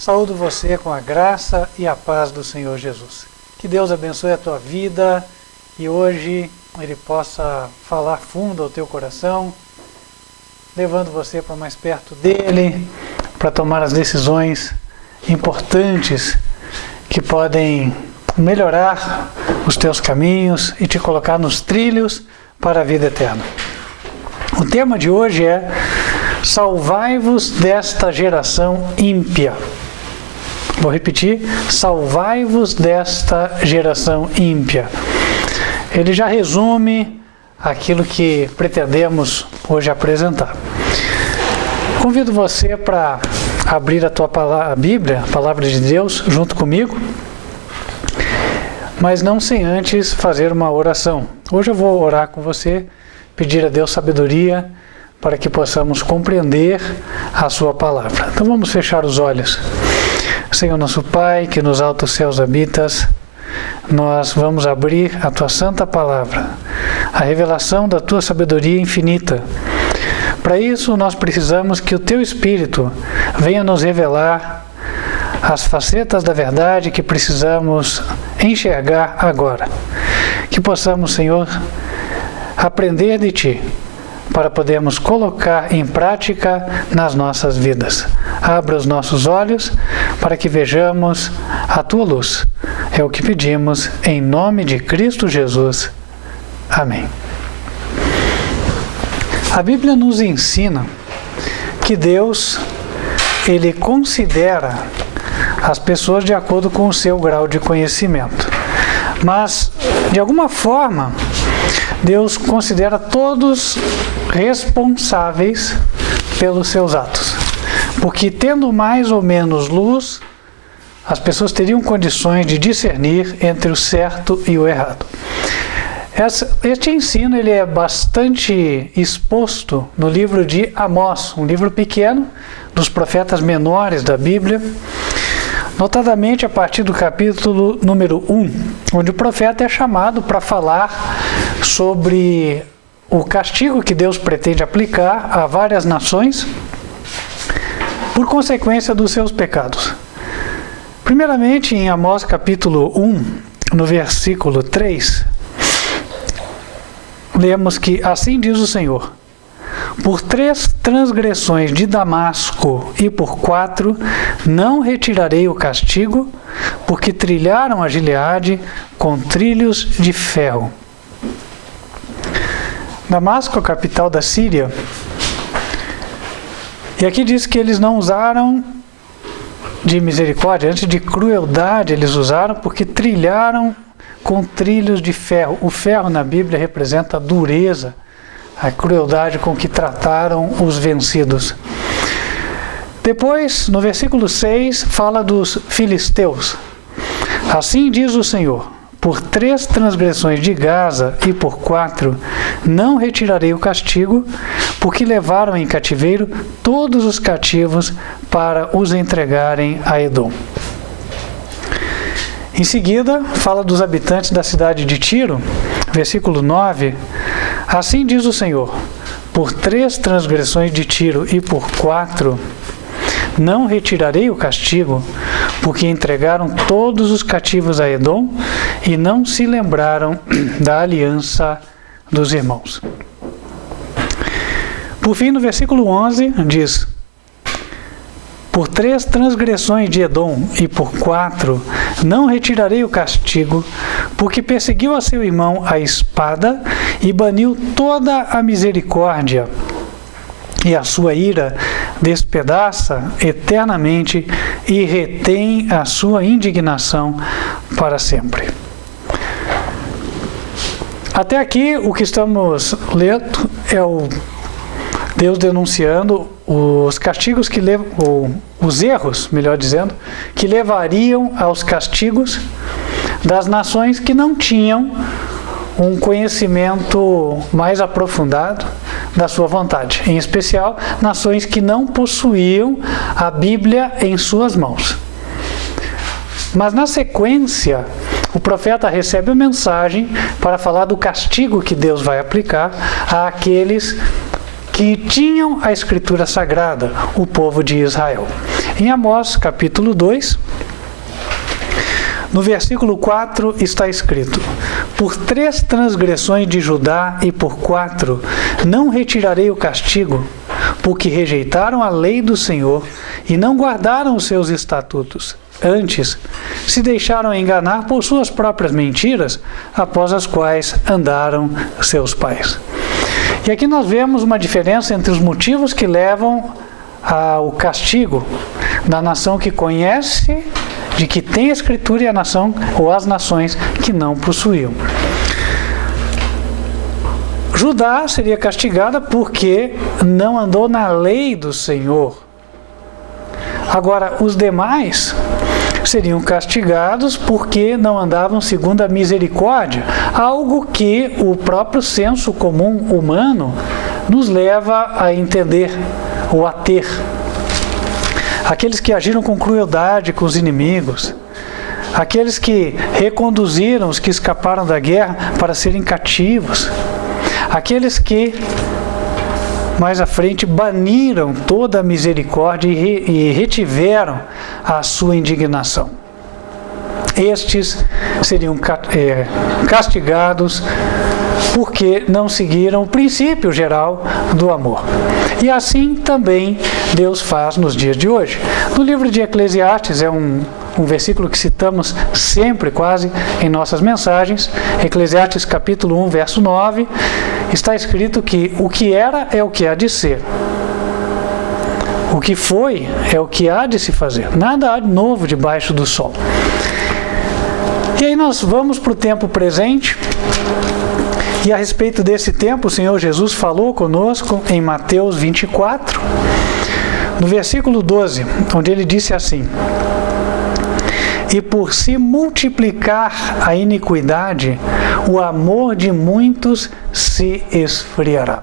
Saúdo você com a graça e a paz do Senhor Jesus. Que Deus abençoe a tua vida e hoje Ele possa falar fundo ao teu coração, levando você para mais perto dEle, para tomar as decisões importantes que podem melhorar os teus caminhos e te colocar nos trilhos para a vida eterna. O tema de hoje é: salvai-vos desta geração ímpia. Vou repetir: salvai-vos desta geração ímpia. Ele já resume aquilo que pretendemos hoje apresentar. Convido você para abrir a Bíblia, a Palavra de Deus, junto comigo, mas não sem antes fazer uma oração. Hoje eu vou orar com você, pedir a Deus sabedoria para que possamos compreender a sua palavra. Então vamos fechar os olhos. Senhor nosso Pai, que nos altos céus habitas, nós vamos abrir a Tua Santa Palavra, a revelação da Tua sabedoria infinita. Para isso, nós precisamos que o Teu Espírito venha nos revelar as facetas da verdade que precisamos enxergar agora. Que possamos, Senhor, aprender de Ti, para podermos colocar em prática nas nossas vidas. Abra os nossos olhos para que vejamos a Tua luz. É o que pedimos em nome de Cristo Jesus. Amém. A Bíblia nos ensina que Deus, Ele considera as pessoas de acordo com o seu grau de conhecimento. Mas, de alguma forma, Deus considera todos responsáveis pelos seus atos. Porque, tendo mais ou menos luz, as pessoas teriam condições de discernir entre o certo e o errado. Este ensino ele é bastante exposto no livro de Amós, um livro pequeno dos profetas menores da Bíblia, notadamente a partir do capítulo número 1, onde o profeta é chamado para falar sobre o castigo que Deus pretende aplicar a várias nações por consequência dos seus pecados. Primeiramente, em Amós capítulo 1, no versículo 3, lemos que assim diz o Senhor: por 3 transgressões de Damasco e por 4 não retirarei o castigo, porque trilharam a Gileade com trilhos de ferro. Damasco, a capital da Síria, e aqui diz que eles não usaram de misericórdia, antes de crueldade eles usaram, porque trilharam com trilhos de ferro. O ferro na Bíblia representa a dureza, a crueldade com que trataram os vencidos. Depois, no versículo 6, fala dos filisteus. Assim diz o Senhor: por 3 transgressões de Gaza e por 4 não retirarei o castigo, porque levaram em cativeiro todos os cativos para os entregarem a Edom. Em seguida, fala dos habitantes da cidade de Tiro, versículo 9. Assim diz o Senhor: por 3 transgressões de Tiro e por 4 não retirarei o castigo, porque entregaram todos os cativos a Edom e não se lembraram da aliança dos irmãos. Por fim, no versículo 11, diz: por 3 transgressões de Edom e por 4 não retirarei o castigo, porque perseguiu a seu irmão a espada e baniu toda a misericórdia, e a sua ira despedaça eternamente e retém a sua indignação para sempre. Até aqui, o que estamos lendo é o Deus denunciando os castigos que levam, ou os erros, melhor dizendo, que levariam aos castigos das nações que não tinham um conhecimento mais aprofundado da sua vontade, em especial nações que não possuíam a Bíblia em suas mãos. Mas na sequência, o profeta recebe a mensagem para falar do castigo que Deus vai aplicar àqueles que tinham a Escritura Sagrada, o povo de Israel. Em Amós, capítulo 2, no versículo 4 está escrito: por 3 transgressões de Judá e por 4 não retirarei o castigo, porque rejeitaram a lei do Senhor e não guardaram os seus estatutos. Antes, se deixaram enganar por suas próprias mentiras, após as quais andaram seus pais. E aqui nós vemos uma diferença entre os motivos que levam ao castigo da nação que conhece, de que tem a Escritura, e a nação ou as nações que não possuíam. Judá seria castigada porque não andou na lei do Senhor. Agora, os demais seriam castigados porque não andavam segundo a misericórdia, algo que o próprio senso comum humano nos leva a entender ou a ter. Aqueles que agiram com crueldade com os inimigos, aqueles que reconduziram os que escaparam da guerra para serem cativos, aqueles que mais à frente baniram toda a misericórdia e retiveram a sua indignação. Estes seriam castigados porque não seguiram o princípio geral do amor. E assim também Deus faz nos dias de hoje. No livro de Eclesiastes, é um versículo que citamos sempre, quase, em nossas mensagens. Eclesiastes capítulo 1, verso 9, está escrito que o que era é o que há de ser. O que foi é o que há de se fazer. Nada há de novo debaixo do sol. E aí nós vamos para o tempo presente. E a respeito desse tempo, o Senhor Jesus falou conosco em Mateus 24, no versículo 12, onde ele disse assim: e por se multiplicar a iniquidade, o amor de muitos se esfriará.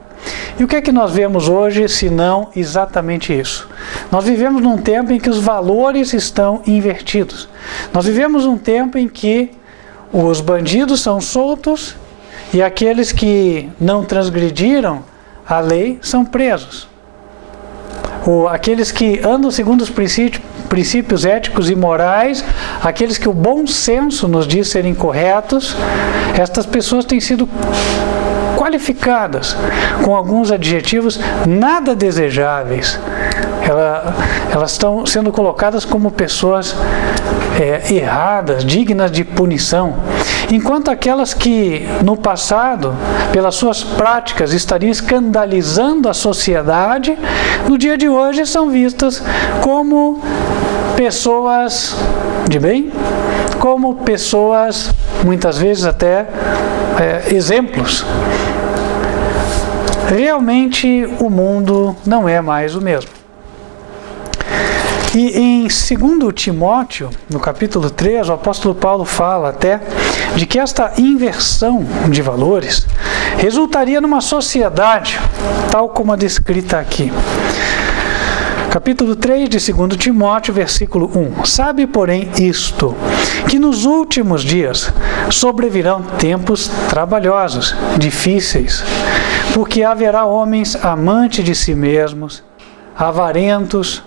E o que é que nós vemos hoje, se não exatamente isso? Nós vivemos num tempo em que os valores estão invertidos. Nós vivemos num tempo em que os bandidos são soltos e aqueles que não transgrediram a lei são presos. Ou aqueles que andam segundo os princípios éticos e morais, aqueles que o bom senso nos diz serem corretos, estas pessoas têm sido qualificadas com alguns adjetivos nada desejáveis. Elas estão sendo colocadas como pessoas erradas, dignas de punição, enquanto aquelas que no passado, pelas suas práticas, estariam escandalizando a sociedade, no dia de hoje são vistas como pessoas de bem, como pessoas, muitas vezes até exemplos. Realmente o mundo não é mais o mesmo. E em 2 Timóteo, no capítulo 3, o apóstolo Paulo fala até de que esta inversão de valores resultaria numa sociedade tal como a descrita aqui. Capítulo 3 de 2 Timóteo, versículo 1. Sabe, porém, isto, que nos últimos dias sobrevirão tempos trabalhosos, difíceis, porque haverá homens amantes de si mesmos, avarentos,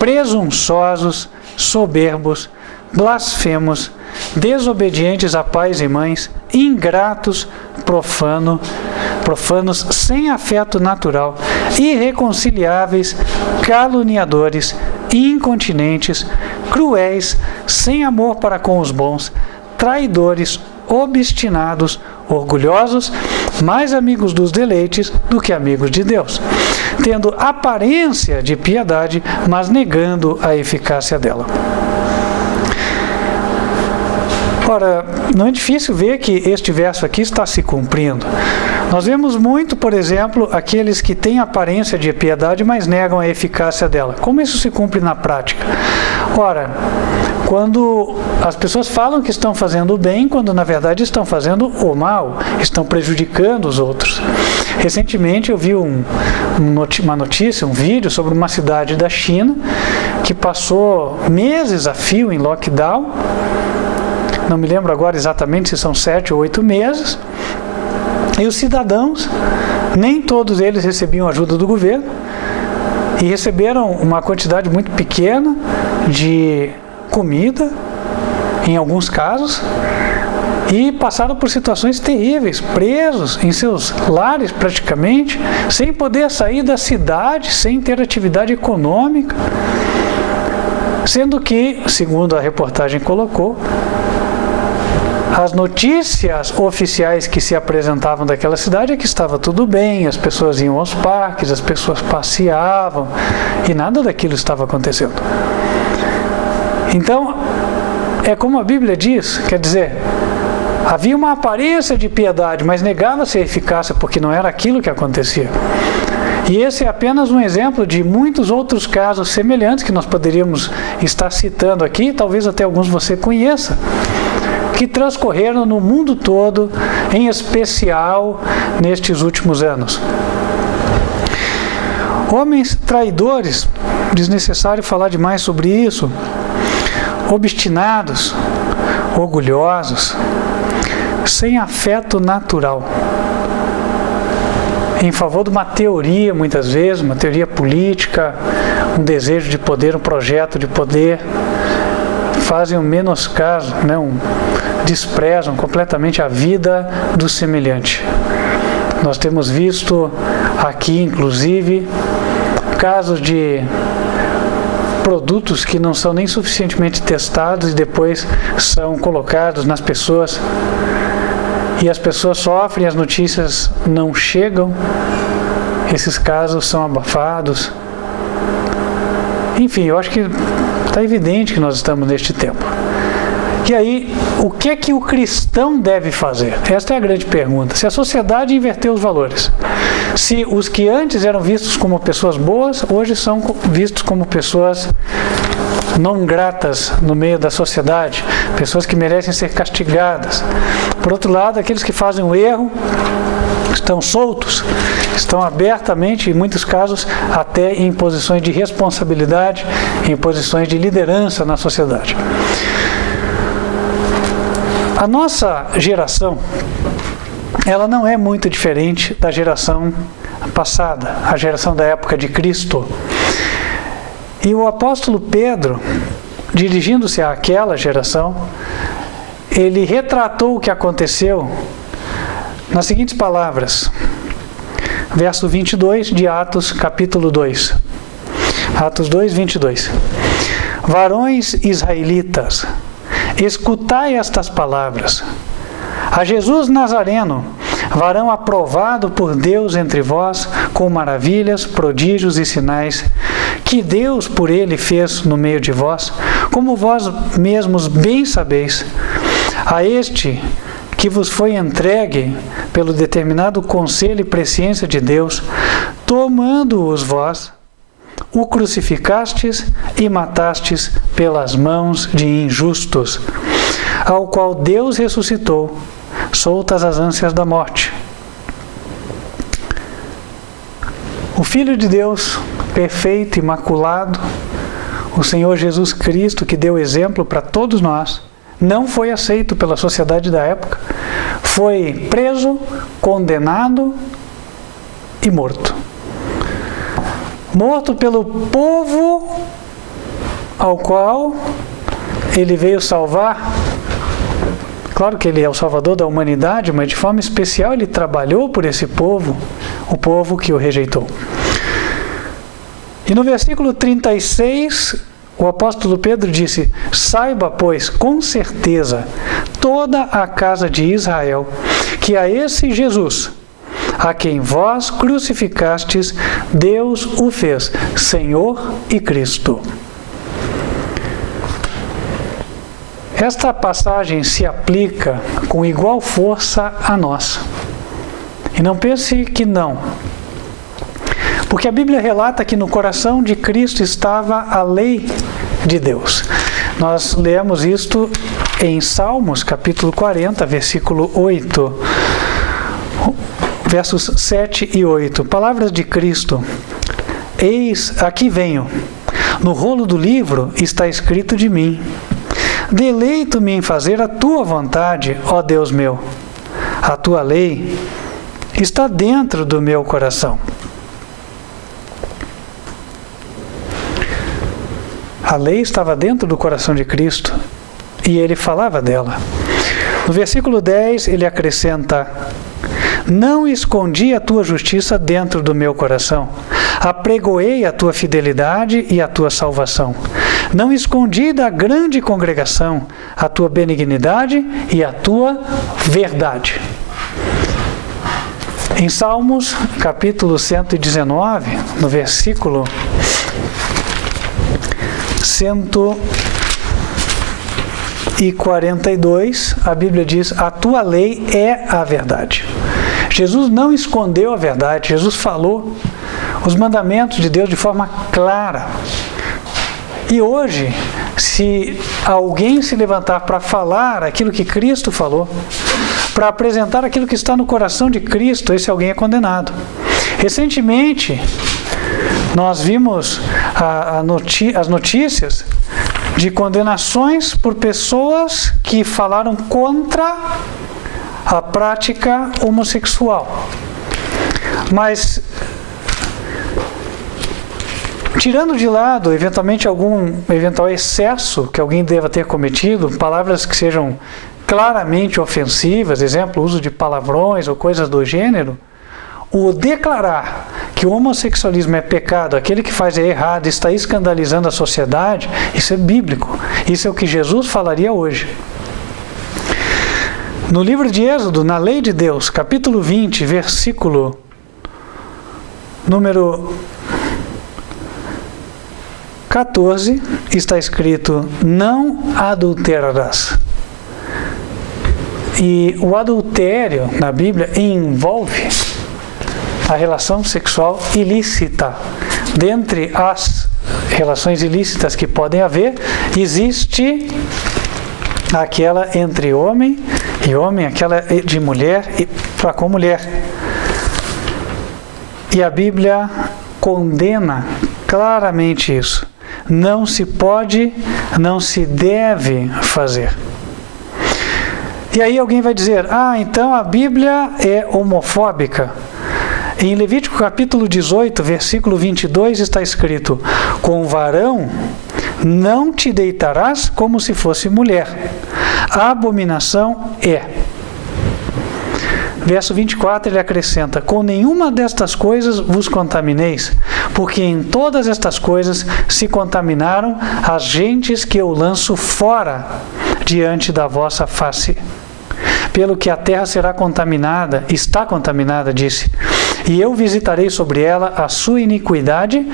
presunçosos, soberbos, blasfemos, desobedientes a pais e mães, ingratos, profanos, sem afeto natural, irreconciliáveis, caluniadores, incontinentes, cruéis, sem amor para com os bons, traidores, obstinados, orgulhosos, mais amigos dos deleites do que amigos de Deus, tendo aparência de piedade, mas negando a eficácia dela. Ora, não é difícil ver que este verso aqui está se cumprindo. Nós vemos muito, por exemplo, aqueles que têm aparência de piedade, mas negam a eficácia dela. Como isso se cumpre na prática? Ora, quando as pessoas falam que estão fazendo o bem, quando na verdade estão fazendo o mal, estão prejudicando os outros. Recentemente eu vi uma notícia, um vídeo sobre uma cidade da China que passou meses a fio em lockdown. Não me lembro agora exatamente se são 7 ou 8 meses. E os cidadãos Nem todos eles recebiam ajuda do governo e receberam uma quantidade muito pequena de comida, em alguns casos, e passaram por situações terríveis, presos em seus lares praticamente, sem poder sair da cidade, sem ter atividade econômica. Sendo que, segundo a reportagem colocou, as notícias oficiais que se apresentavam daquela cidade é que estava tudo bem, as pessoas iam aos parques, as pessoas passeavam, e nada daquilo estava acontecendo. Então, é como a Bíblia diz, quer dizer, havia uma aparência de piedade, mas negava-se a eficácia, porque não era aquilo que acontecia. E esse é apenas um exemplo de muitos outros casos semelhantes que nós poderíamos estar citando aqui, talvez até alguns você conheça, que transcorreram no mundo todo, em especial nestes últimos anos. Homens traidores, desnecessário falar demais sobre isso, obstinados, orgulhosos, sem afeto natural, em favor de uma teoria, muitas vezes, uma teoria política, um desejo de poder, um projeto de poder, fazem um menoscaso, desprezam completamente a vida do semelhante. Nós temos visto aqui, inclusive, casos de produtos que não são nem suficientemente testados e depois são colocados nas pessoas, e as pessoas sofrem, as notícias não chegam, esses casos são abafados. Enfim, eu acho que está evidente que nós estamos neste tempo. E aí, o que é que o cristão deve fazer? Esta é a grande pergunta. Se a sociedade inverteu os valores, se os que antes eram vistos como pessoas boas, hoje são vistos como pessoas não gratas no meio da sociedade, pessoas que merecem ser castigadas. Por outro lado, aqueles que fazem o erro estão soltos, estão abertamente, em muitos casos, até em posições de responsabilidade, em posições de liderança na sociedade. A nossa geração, ela não é muito diferente da geração passada, a geração da época de Cristo. E o apóstolo Pedro, dirigindo-se àquela geração, ele retratou o que aconteceu nas seguintes palavras. Verso 22 de Atos, capítulo 2. Atos 2, 22. Varões israelitas, escutai estas palavras. A Jesus Nazareno, varão aprovado por Deus entre vós, com maravilhas, prodígios e sinais, que Deus por ele fez no meio de vós, como vós mesmos bem sabeis. A este que vos foi entregue pelo determinado conselho e presciência de Deus, tomando-os vós, o crucificastes e matastes pelas mãos de injustos, ao qual Deus ressuscitou, soltas as ânsias da morte. O Filho de Deus, perfeito, imaculado, o Senhor Jesus Cristo, que deu exemplo para todos nós, não foi aceito pela sociedade da época, foi preso, condenado e morto. Morto pelo povo ao qual ele veio salvar. Claro que ele é o salvador da humanidade, mas de forma especial ele trabalhou por esse povo, o povo que o rejeitou. E no versículo 36, o apóstolo Pedro disse: saiba, pois, com certeza, toda a casa de Israel, que a esse Jesus, a quem vós crucificastes, Deus o fez Senhor e Cristo. Esta passagem se aplica com igual força a nós. E não pense que não. Porque a Bíblia relata que no coração de Cristo estava a lei de Deus. Nós lemos isto em Salmos, capítulo 40, versículo 8. Versos 7 e 8. Palavras de Cristo. Eis, aqui venho. No rolo do livro está escrito de mim. Deleito-me em fazer a tua vontade, ó Deus meu. A tua lei está dentro do meu coração. A lei estava dentro do coração de Cristo e ele falava dela. No versículo 10 ele acrescenta: não escondi a tua justiça dentro do meu coração, apregoei a tua fidelidade e a tua salvação. Não escondi da grande congregação a tua benignidade e a tua verdade. Em Salmos, capítulo 119, no versículo 142, a Bíblia diz: a tua lei é a verdade. Jesus não escondeu a verdade, Jesus falou os mandamentos de Deus de forma clara. E hoje, se alguém se levantar para falar aquilo que Cristo falou, para apresentar aquilo que está no coração de Cristo, esse alguém é condenado. Recentemente, nós vimos as notícias de condenações por pessoas que falaram contra a prática homossexual. Mas, tirando de lado, eventualmente, algum eventual excesso que alguém deva ter cometido, palavras que sejam claramente ofensivas, exemplo, uso de palavrões ou coisas do gênero, o declarar que o homossexualismo é pecado, aquele que faz é errado, está escandalizando a sociedade, isso é bíblico. Isso é o que Jesus falaria hoje. No livro de Êxodo, na lei de Deus, capítulo 20, versículo número 14, está escrito: não adulterarás. E o adultério na Bíblia envolve a relação sexual ilícita. Dentre as relações ilícitas que podem haver, existe aquela entre homem e homem, aquela de mulher para com mulher. E a Bíblia condena claramente isso. Não se pode, não se deve fazer. E aí alguém vai dizer: então a Bíblia é homofóbica. Em Levítico capítulo 18, versículo 22 está escrito: com varão não te deitarás como se fosse mulher. A abominação é. Verso 24 ele acrescenta: com nenhuma destas coisas vos contamineis, porque em todas estas coisas se contaminaram as gentes que eu lanço fora diante da vossa face. Pelo que a terra será contaminada, está contaminada, disse, e eu visitarei sobre ela a sua iniquidade,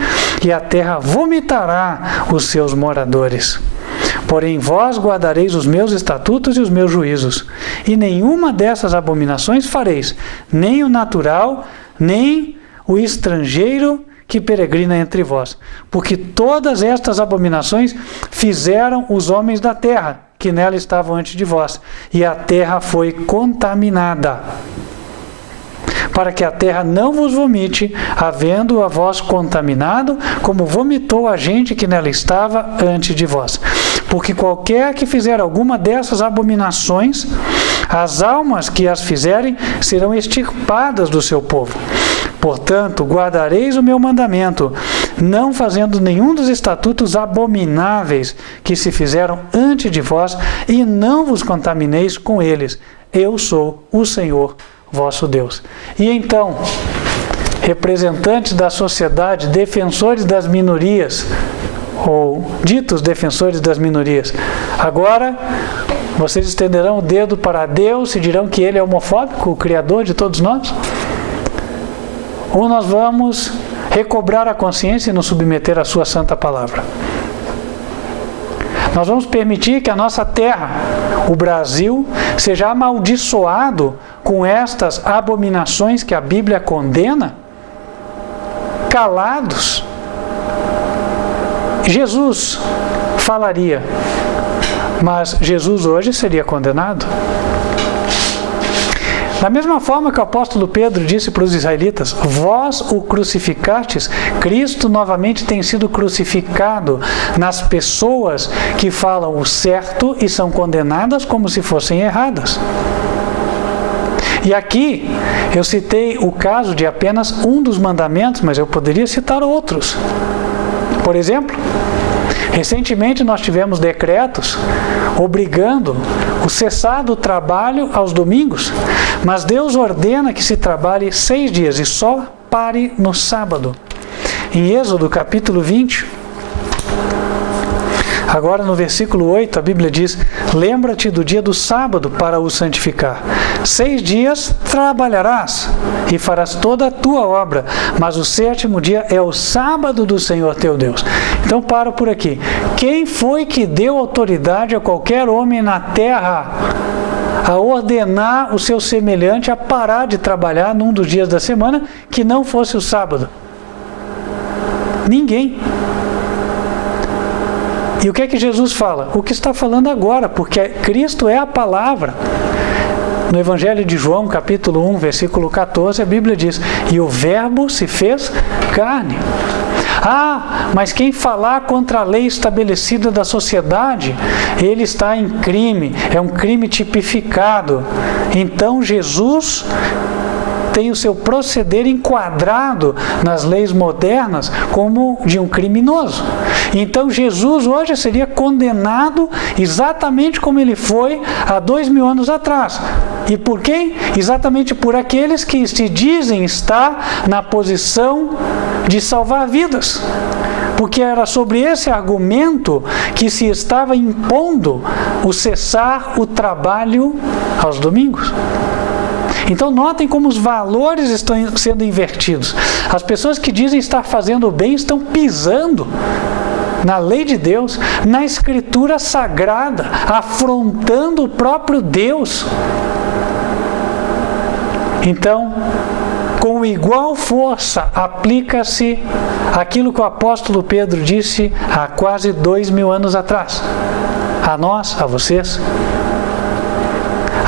e a terra vomitará os seus moradores. Porém vós guardareis os meus estatutos e os meus juízos, e nenhuma dessas abominações fareis, nem o natural, nem o estrangeiro que peregrina entre vós. Porque todas estas abominações fizeram os homens da terra, que nela estavam antes de vós, e a terra foi contaminada, para que a terra não vos vomite, havendo a vós contaminado, como vomitou a gente que nela estava antes de vós. Porque qualquer que fizer alguma dessas abominações, as almas que as fizerem serão extirpadas do seu povo. Portanto, guardareis o meu mandamento, não fazendo nenhum dos estatutos abomináveis que se fizeram antes de vós, e não vos contamineis com eles. Eu sou o Senhor vosso Deus. E então, representantes da sociedade, defensores das minorias, ou ditos defensores das minorias, agora vocês estenderão o dedo para Deus e dirão que Ele é homofóbico, o Criador de todos nós? Ou nós vamos recobrar a consciência e nos submeter à sua santa palavra? Nós vamos permitir que a nossa terra, o Brasil, seja amaldiçoado com estas abominações que a Bíblia condena? Calados? Jesus falaria, mas Jesus hoje seria condenado. Da mesma forma que o apóstolo Pedro disse para os israelitas: vós o crucificastes, Cristo novamente tem sido crucificado nas pessoas que falam o certo e são condenadas como se fossem erradas. E aqui eu citei o caso de apenas um dos mandamentos, mas eu poderia citar outros. Por exemplo, recentemente nós tivemos decretos obrigando o cessar do trabalho aos domingos, mas Deus ordena que se trabalhe 6 dias e só pare no sábado. Em Êxodo capítulo 20, agora no versículo 8, a Bíblia diz: lembra-te do dia do sábado para o santificar. 6 dias trabalharás e farás toda a tua obra, mas o 7º dia é o sábado do Senhor teu Deus. Então paro por aqui. Quem foi que deu autoridade a qualquer homem na terra a ordenar o seu semelhante a parar de trabalhar num dos dias da semana que não fosse o sábado? Ninguém. E o que é que Jesus fala? O que está falando agora, porque Cristo é a palavra. No Evangelho de João, capítulo 1, versículo 14, a Bíblia diz: e o verbo se fez carne. Ah, mas quem falar contra a lei estabelecida da sociedade, ele está em crime, é um crime tipificado. Então Jesus tem o seu proceder enquadrado nas leis modernas como de um criminoso. Então Jesus hoje seria condenado exatamente como ele foi há 2000 anos atrás. E por quem? Exatamente por aqueles que se dizem estar na posição de salvar vidas. Porque era sobre esse argumento que se estava impondo o cessar o trabalho aos domingos. Então notem como os valores estão sendo invertidos. As pessoas que dizem estar fazendo o bem estão pisando na lei de Deus, na Escritura Sagrada, afrontando o próprio Deus. Então, com igual força, aplica-se aquilo que o apóstolo Pedro disse há quase 2000 anos atrás. A nós, a vocês.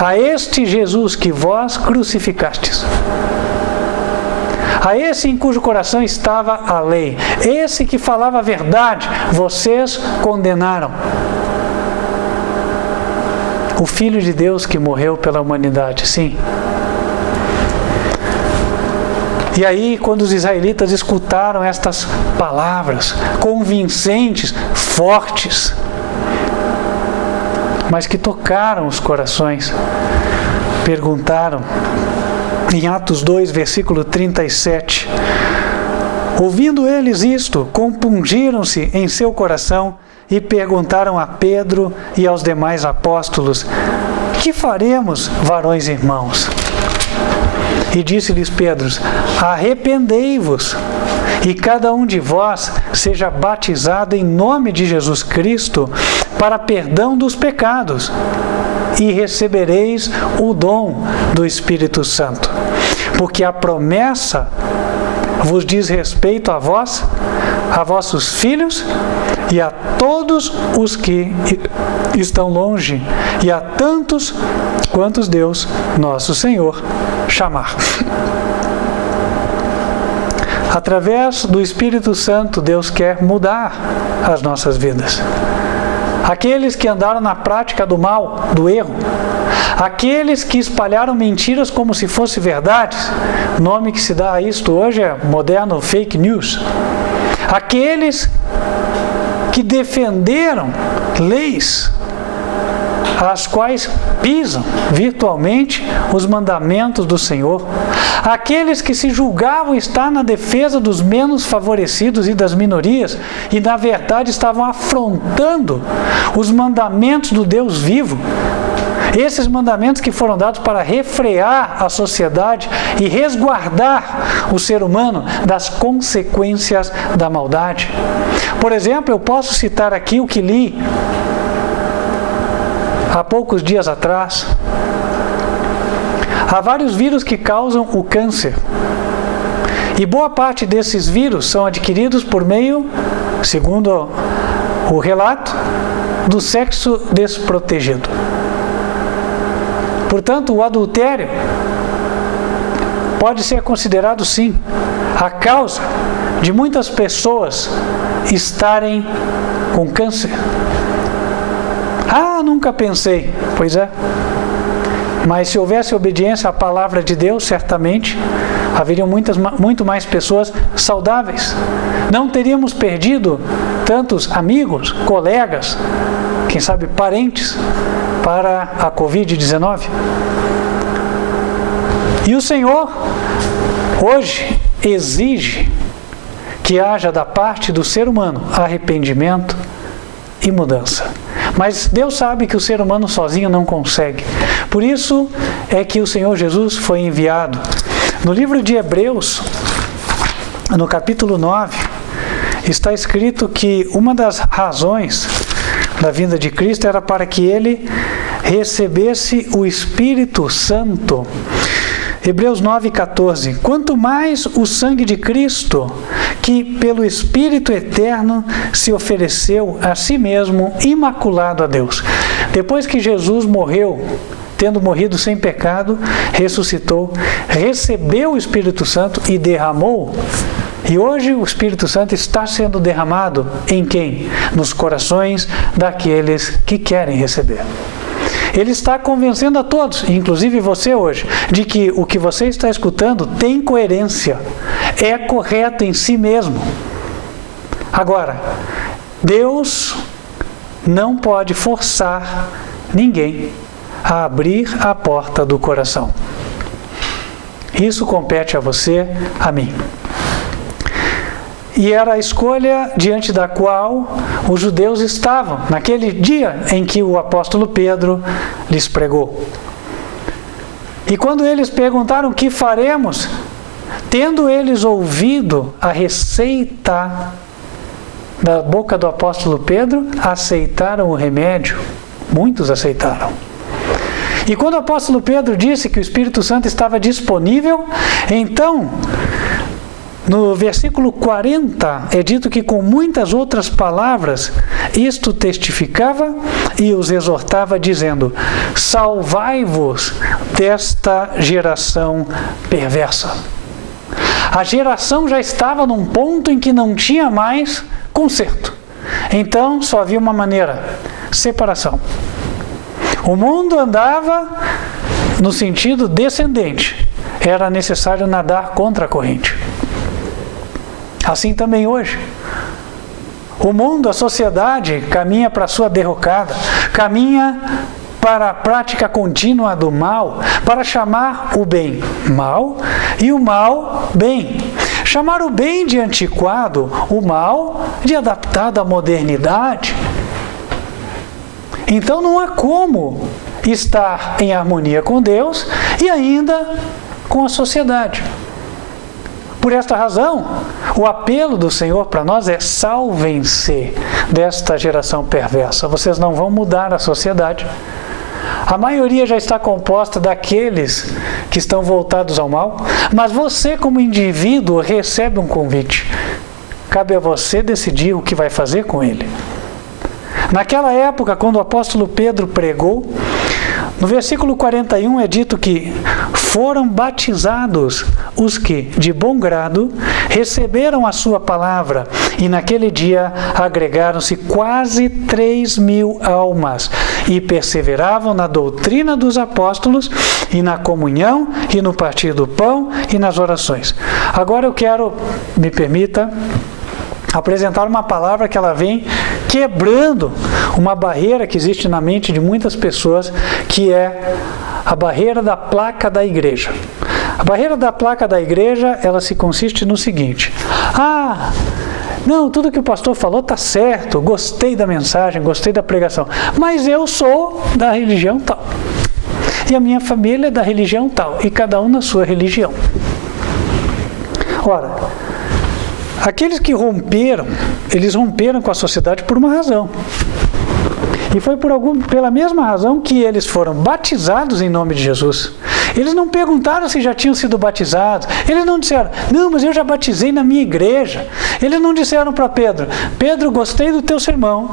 A este Jesus que vós crucificastes. A esse em cujo coração estava a lei. Esse que falava a verdade, vocês condenaram. O Filho de Deus que morreu pela humanidade, sim. E aí, quando os israelitas escutaram estas palavras convincentes, fortes, mas que tocaram os corações, perguntaram, em Atos 2, versículo 37, ouvindo eles isto, compungiram-se em seu coração e perguntaram a Pedro e aos demais apóstolos: que faremos, varões irmãos? E disse-lhes Pedro: arrependei-vos, e cada um de vós seja batizado em nome de Jesus Cristo para perdão dos pecados, e recebereis o dom do Espírito Santo. Porque a promessa vos diz respeito a vós, a vossos filhos e a todos os que estão longe, e a tantos quantos Deus, nosso Senhor, chamar. Através do Espírito Santo, Deus quer mudar as nossas vidas. Aqueles que andaram na prática do mal, do erro, aqueles que espalharam mentiras como se fossem verdades, o nome que se dá a isto hoje é moderno fake news. Aqueles que defenderam leis as quais pisam virtualmente os mandamentos do Senhor. Aqueles que se julgavam estar na defesa dos menos favorecidos e das minorias, e na verdade estavam afrontando os mandamentos do Deus vivo. Esses mandamentos que foram dados para refrear a sociedade e resguardar o ser humano das consequências da maldade. Por exemplo, eu posso citar aqui o que li há poucos dias atrás. Há vários vírus que causam o câncer. E boa parte desses vírus são adquiridos por meio, segundo o relato, do sexo desprotegido. Portanto, o adultério pode ser considerado, sim, a causa de muitas pessoas estarem com câncer. Ah, nunca pensei. Pois é. Mas se houvesse obediência à palavra de Deus, certamente haveriam muito mais pessoas saudáveis. Não teríamos perdido tantos amigos, colegas, quem sabe parentes, para a Covid-19. E o Senhor, hoje, exige que haja da parte do ser humano arrependimento e mudança. Mas Deus sabe que o ser humano sozinho não consegue. Por isso é que o Senhor Jesus foi enviado. No livro de Hebreus, no capítulo 9, está escrito que uma das razões da vinda de Cristo era para que ele recebesse o Espírito Santo. Hebreus 9,14. Quanto mais o sangue de Cristo, que pelo Espírito Eterno se ofereceu a si mesmo, imaculado a Deus. Depois que Jesus morreu, tendo morrido sem pecado, ressuscitou, recebeu o Espírito Santo e derramou. E hoje o Espírito Santo está sendo derramado em quem? Nos corações daqueles que querem receber. Ele está convencendo a todos, inclusive você hoje, de que o que você está escutando tem coerência, é correto em si mesmo. Agora, Deus não pode forçar ninguém a abrir a porta do coração. Isso compete a você, a mim. E era a escolha diante da qual os judeus estavam, naquele dia em que o apóstolo Pedro lhes pregou. E quando eles perguntaram o que faremos, tendo eles ouvido a receita da boca do apóstolo Pedro, aceitaram o remédio. Muitos aceitaram. E quando o apóstolo Pedro disse que o Espírito Santo estava disponível, então, no versículo 40, é dito que com muitas outras palavras, isto testificava e os exortava, dizendo: salvai-vos desta geração perversa. A geração já estava num ponto em que não tinha mais conserto. Então, só havia uma maneira: separação. O mundo andava no sentido descendente. Era necessário nadar contra a corrente. Assim também hoje. O mundo, a sociedade, caminha para a sua derrocada, caminha para a prática contínua do mal, para chamar o bem mal e o mal bem. Chamar o bem de antiquado, o mal de adaptado à modernidade. Então não há como estar em harmonia com Deus e ainda com a sociedade. Por esta razão, o apelo do Senhor para nós é: salvem-se desta geração perversa. Vocês não vão mudar a sociedade. A maioria já está composta daqueles que estão voltados ao mal, mas você, como indivíduo, recebe um convite. Cabe a você decidir o que vai fazer com ele. Naquela época, quando o apóstolo Pedro pregou, no versículo 41 é dito que foram batizados os que, de bom grado, receberam a sua palavra, e naquele dia agregaram-se quase 3.000 almas, e perseveravam na doutrina dos apóstolos, e na comunhão, e no partir do pão, e nas orações. Agora eu quero, me permita, apresentar uma palavra que ela vem quebrando uma barreira que existe na mente de muitas pessoas, que é a barreira da placa da igreja. A barreira da placa da igreja, ela se consiste no seguinte: não, tudo que o pastor falou está certo, gostei da mensagem, gostei da pregação, mas eu sou da religião tal, e a minha família é da religião tal, e cada um na sua religião. Ora, aqueles que romperam, eles romperam com a sociedade por uma razão. E foi pela mesma razão que eles foram batizados em nome de Jesus. Eles não perguntaram se já tinham sido batizados. Eles não disseram: não, mas eu já batizei na minha igreja. Eles não disseram para Pedro: Pedro, gostei do teu sermão,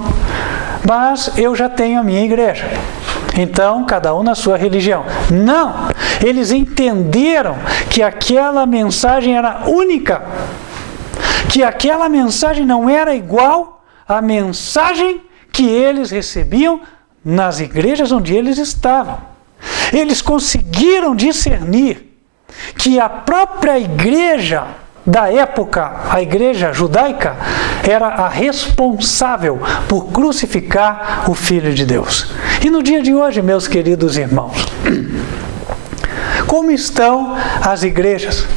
mas eu já tenho a minha igreja. Então, cada um na sua religião. Não! Eles entenderam que aquela mensagem era única. Que aquela mensagem não era igual à mensagem que eles recebiam nas igrejas onde eles estavam. eles conseguiram discernir que a própria igreja da época, a igreja judaica, era a responsável por crucificar o Filho de Deus. E no dia de hoje, meus queridos irmãos, como estão as igrejas?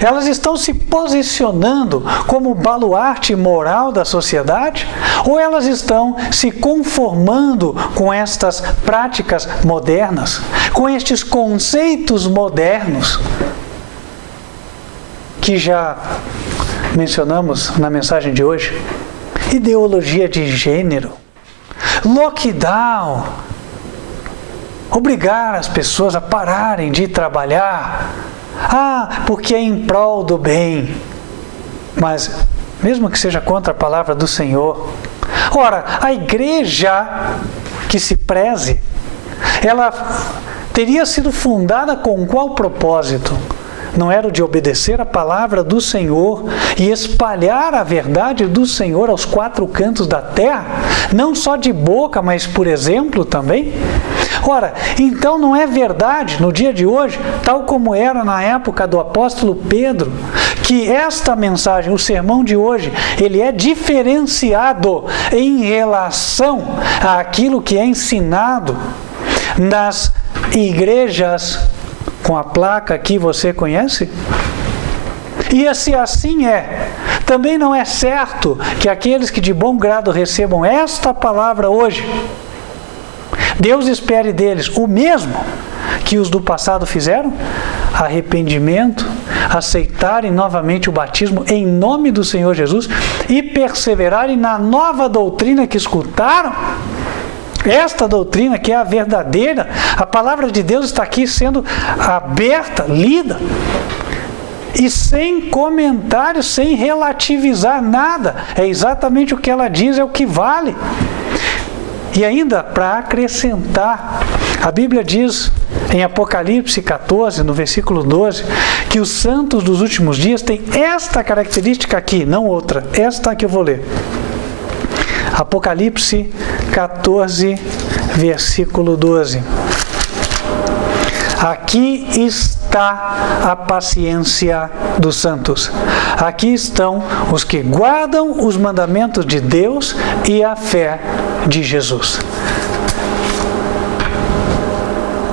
Elas estão se posicionando como baluarte moral da sociedade? Ou elas estão se conformando com estas práticas modernas, com estes conceitos modernos que já mencionamos na mensagem de hoje? Ideologia de gênero, lockdown, obrigar as pessoas a pararem de trabalhar, porque é em prol do bem, mas mesmo que seja contra a palavra do Senhor. Ora, a igreja que se preze, ela teria sido fundada com qual propósito? Não era o de obedecer a palavra do Senhor e espalhar a verdade do Senhor aos quatro cantos da terra? Não só de boca, mas por exemplo também? Ora, então não é verdade no dia de hoje, tal como era na época do apóstolo Pedro, que esta mensagem, o sermão de hoje, ele é diferenciado em relação àquilo que é ensinado nas igrejas com a placa que você conhece? E se assim é, também não é certo que aqueles que de bom grado recebam esta palavra hoje, Deus espere deles o mesmo que os do passado fizeram? Arrependimento, aceitarem novamente o batismo em nome do Senhor Jesus e perseverarem na nova doutrina que escutaram? Esta doutrina que é a verdadeira, a palavra de Deus está aqui sendo aberta, lida, e sem comentários, sem relativizar nada. É exatamente o que ela diz, é o que vale. E ainda, para acrescentar, a Bíblia diz em Apocalipse 14, no versículo 12, que os santos dos últimos dias têm esta característica aqui, não outra, esta que eu vou ler. Apocalipse 14, versículo 12. Aqui está a paciência dos santos. Aqui estão os que guardam os mandamentos de Deus e a fé de Jesus.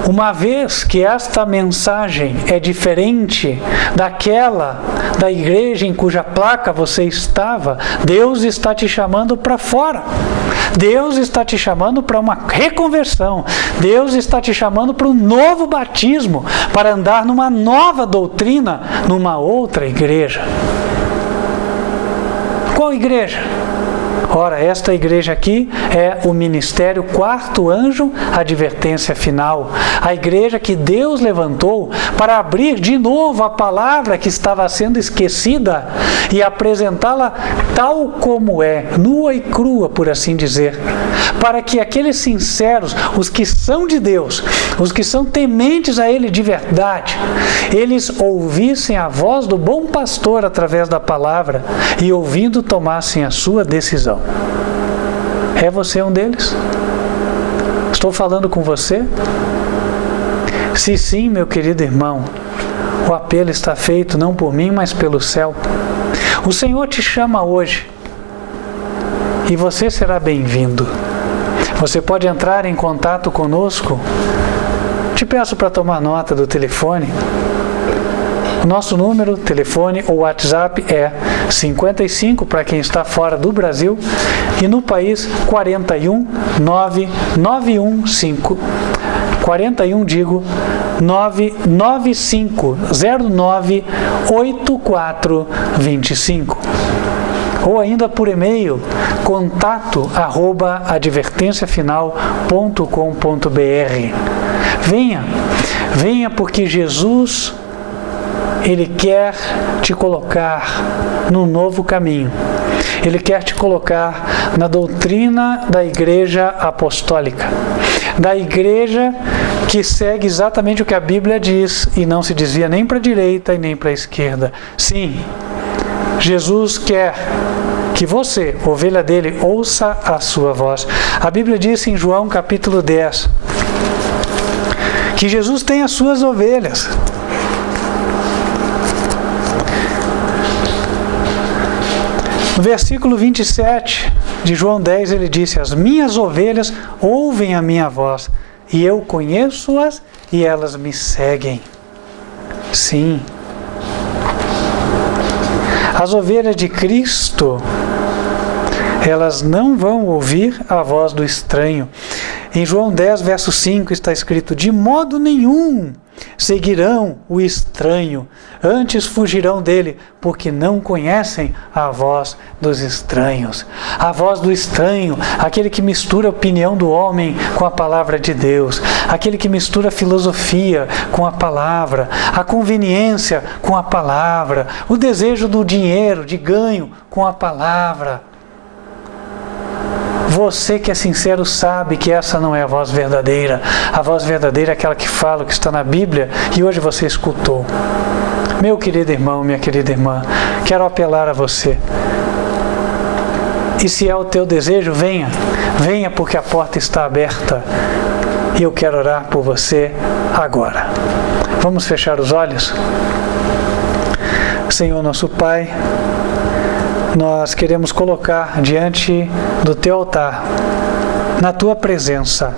Uma vez que esta mensagem é diferente daquela da igreja em cuja placa você estava, Deus está te chamando para fora. Deus está te chamando para uma reconversão. Deus está te chamando para um novo batismo, para andar numa nova doutrina, numa outra igreja. Qual igreja? Ora, esta igreja aqui é o ministério Quarto Anjo, Advertência Final. A igreja que Deus levantou para abrir de novo a palavra que estava sendo esquecida e apresentá-la tal como é, nua e crua, por assim dizer. Para que aqueles sinceros, os que são de Deus, os que são tementes a Ele de verdade, eles ouvissem a voz do bom pastor através da palavra e ouvindo tomassem a sua decisão. É você um deles? Estou falando com você? Se sim, meu querido irmão, o apelo está feito não por mim, mas pelo céu. O Senhor te chama hoje e você será bem-vindo. Você pode entrar em contato conosco. Te peço para tomar nota do telefone. O nosso número, telefone ou WhatsApp é 55 para quem está fora do Brasil e no país 41 995 41 99509 8425. Ou ainda por e-mail, contato@advertenciafinal.com.br. Venha porque Jesus, Ele quer te colocar num novo caminho. Ele quer te colocar na doutrina da Igreja Apostólica, da Igreja que segue exatamente o que a Bíblia diz e não se desvia nem para a direita e nem para a esquerda. Sim, Jesus quer que você, ovelha dele, ouça a sua voz. A Bíblia diz em João capítulo 10, que Jesus tem as suas ovelhas. No versículo 27 de João 10, ele disse: as minhas ovelhas ouvem a minha voz, e eu conheço-as e elas me seguem. Sim. As ovelhas de Cristo, elas não vão ouvir a voz do estranho. Em João 10, verso 5 está escrito: de modo nenhum seguirão o estranho, antes fugirão dele, porque não conhecem a voz dos estranhos. A voz do estranho, aquele que mistura a opinião do homem com a palavra de Deus, aquele que mistura a filosofia com a palavra, a conveniência com a palavra, o desejo do dinheiro, de ganho com a palavra. Você que é sincero sabe que essa não é a voz verdadeira. A voz verdadeira é aquela que fala o que está na Bíblia e hoje você escutou. Meu querido irmão, minha querida irmã, quero apelar a você. E se é o teu desejo, venha. Venha, porque a porta está aberta. E eu quero orar por você agora. Vamos fechar os olhos? Senhor nosso Pai, nós queremos colocar diante do teu altar, na tua presença,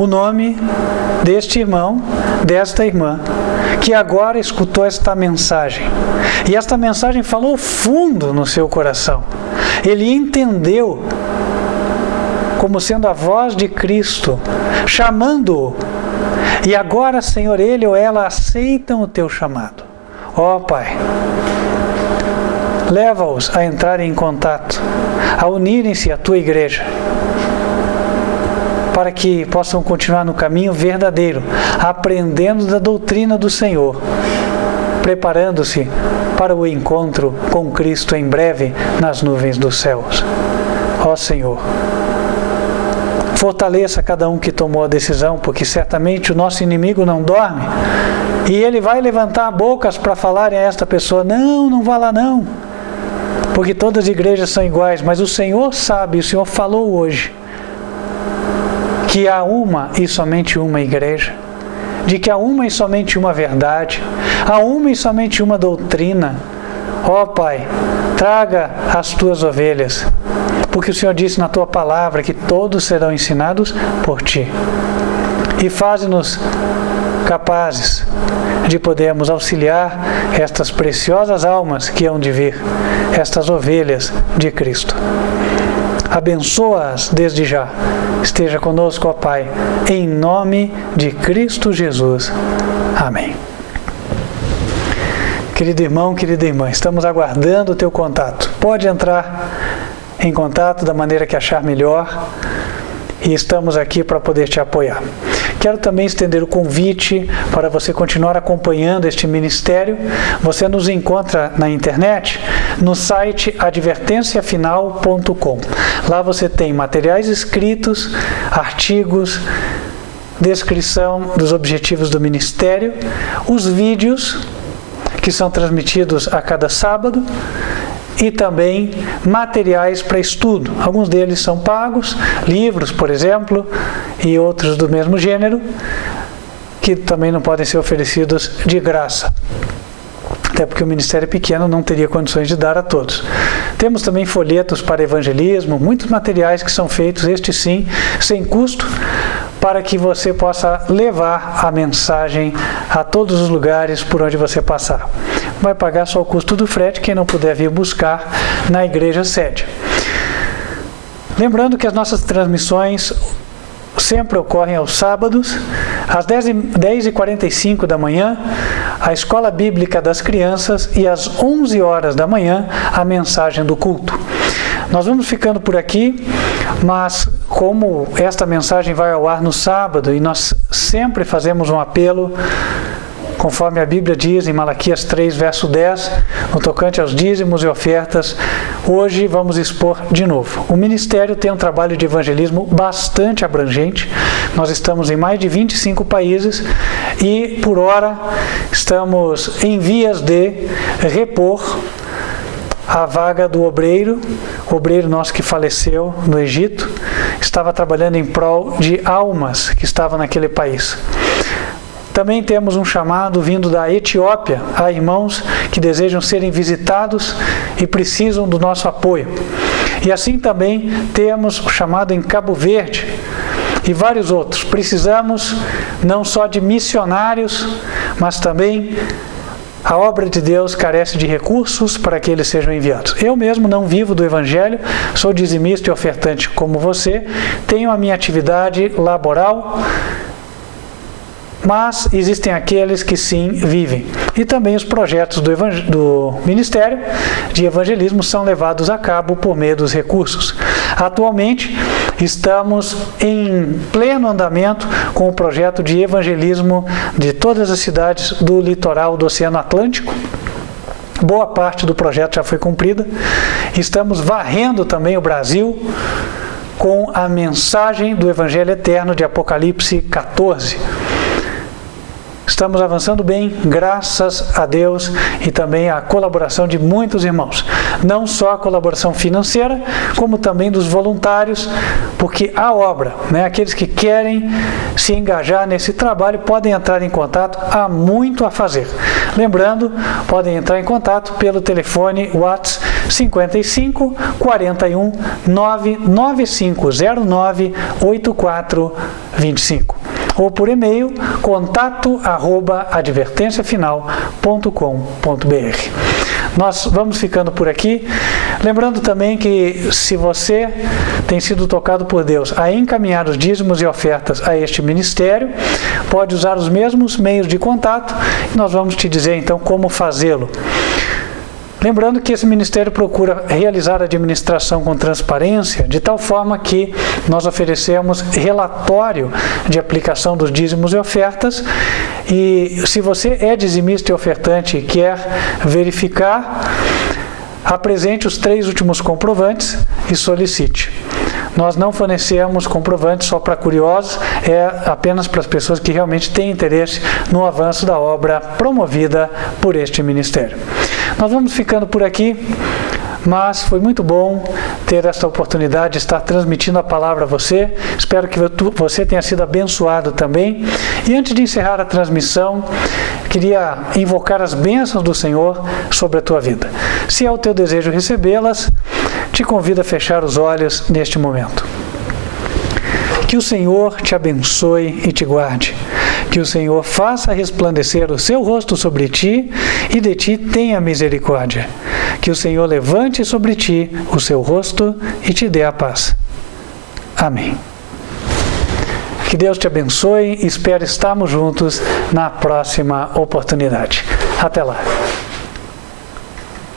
o nome deste irmão, desta irmã, que agora escutou esta mensagem. E esta mensagem falou fundo no seu coração. Ele entendeu como sendo a voz de Cristo, chamando-o. E agora, Senhor, ele ou ela aceitam o teu chamado. Ó Pai, leva-os a entrarem em contato, a unirem-se à tua igreja, para que possam continuar no caminho verdadeiro, aprendendo da doutrina do Senhor, preparando-se para o encontro com Cristo em breve nas nuvens dos céus. Ó Senhor, fortaleça cada um que tomou a decisão, porque certamente o nosso inimigo não dorme, e ele vai levantar bocas para falarem a esta pessoa: não vá lá não, porque todas as igrejas são iguais. Mas o Senhor sabe, o Senhor falou hoje, que há uma e somente uma igreja, de que há uma e somente uma verdade, há uma e somente uma doutrina. Ó Pai, traga as tuas ovelhas, porque o Senhor disse na tua palavra que todos serão ensinados por ti. E faze-nos capazes de podermos auxiliar estas preciosas almas que hão de vir, estas ovelhas de Cristo. Abençoa-as desde já. Esteja conosco, ó Pai, em nome de Cristo Jesus. Amém. Querido irmão, querida irmã, estamos aguardando o teu contato. Pode entrar em contato da maneira que achar melhor e estamos aqui para poder te apoiar. Quero também estender o convite para você continuar acompanhando este ministério. Você nos encontra na internet, no site advertenciafinal.com. Lá você tem materiais escritos, artigos, descrição dos objetivos do ministério, os vídeos que são transmitidos a cada sábado, e também materiais para estudo. Alguns deles são pagos, livros, por exemplo, e outros do mesmo gênero, que também não podem ser oferecidos de graça. Até porque o ministério pequeno não teria condições de dar a todos. Temos também folhetos para evangelismo, muitos materiais que são feitos, este sim, sem custo, para que você possa levar a mensagem a todos os lugares por onde você passar. Vai pagar só o custo do frete quem não puder vir buscar na igreja sede. Lembrando que as nossas transmissões sempre ocorrem aos sábados, às 10h45 da manhã, a Escola Bíblica das Crianças, e às 11 horas da manhã, a mensagem do culto. Nós vamos ficando por aqui, mas como esta mensagem vai ao ar no sábado, e nós sempre fazemos um apelo, conforme a Bíblia diz em Malaquias 3, verso 10, no tocante aos dízimos e ofertas, hoje vamos expor de novo. O Ministério tem um trabalho de evangelismo bastante abrangente. Nós estamos em mais de 25 países e, por hora, estamos em vias de repor a vaga do obreiro nosso que faleceu no Egito, estava trabalhando em prol de almas que estavam naquele país. Também temos um chamado vindo da Etiópia a irmãos que desejam serem visitados e precisam do nosso apoio. E assim também temos o chamado em Cabo Verde e vários outros. Precisamos não só de missionários, mas também a obra de Deus carece de recursos para que eles sejam enviados. Eu mesmo não vivo do Evangelho, sou dizimista e ofertante como você, tenho a minha atividade laboral, mas existem aqueles que sim vivem. E também os projetos do Ministério de Evangelismo são levados a cabo por meio dos recursos. Atualmente, estamos em pleno andamento com o projeto de evangelismo de todas as cidades do litoral do Oceano Atlântico. Boa parte do projeto já foi cumprida. Estamos varrendo também o Brasil com a mensagem do Evangelho Eterno de Apocalipse 14. Estamos avançando bem, graças a Deus e também a colaboração de muitos irmãos. Não só a colaboração financeira, como também dos voluntários, porque a obra, aqueles que querem se engajar nesse trabalho, podem entrar em contato, há muito a fazer. Lembrando, podem entrar em contato pelo telefone WhatsApp 55 41 99509 8425. Ou por e-mail contato@advertenciafinal.com.br. Nós vamos ficando por aqui, lembrando também que se você tem sido tocado por Deus a encaminhar os dízimos e ofertas a este ministério, pode usar os mesmos meios de contato e nós vamos te dizer então como fazê-lo. Lembrando que esse ministério procura realizar a administração com transparência, de tal forma que nós oferecemos relatório de aplicação dos dízimos e ofertas, e se você é dizimista e ofertante e quer verificar, apresente os 3 últimos comprovantes e solicite. Nós não fornecemos comprovantes só para curiosos, é apenas para as pessoas que realmente têm interesse no avanço da obra promovida por este ministério. Nós vamos ficando por aqui, mas foi muito bom ter esta oportunidade de estar transmitindo a palavra a você. Espero que você tenha sido abençoado também. E antes de encerrar a transmissão, queria invocar as bênçãos do Senhor sobre a tua vida. Se é o teu desejo recebê-las, te convido a fechar os olhos neste momento. Que o Senhor te abençoe e te guarde. Que o Senhor faça resplandecer o seu rosto sobre ti e de ti tenha misericórdia. Que o Senhor levante sobre ti o seu rosto e te dê a paz. Amém. Que Deus te abençoe e espero estarmos juntos na próxima oportunidade. Até lá.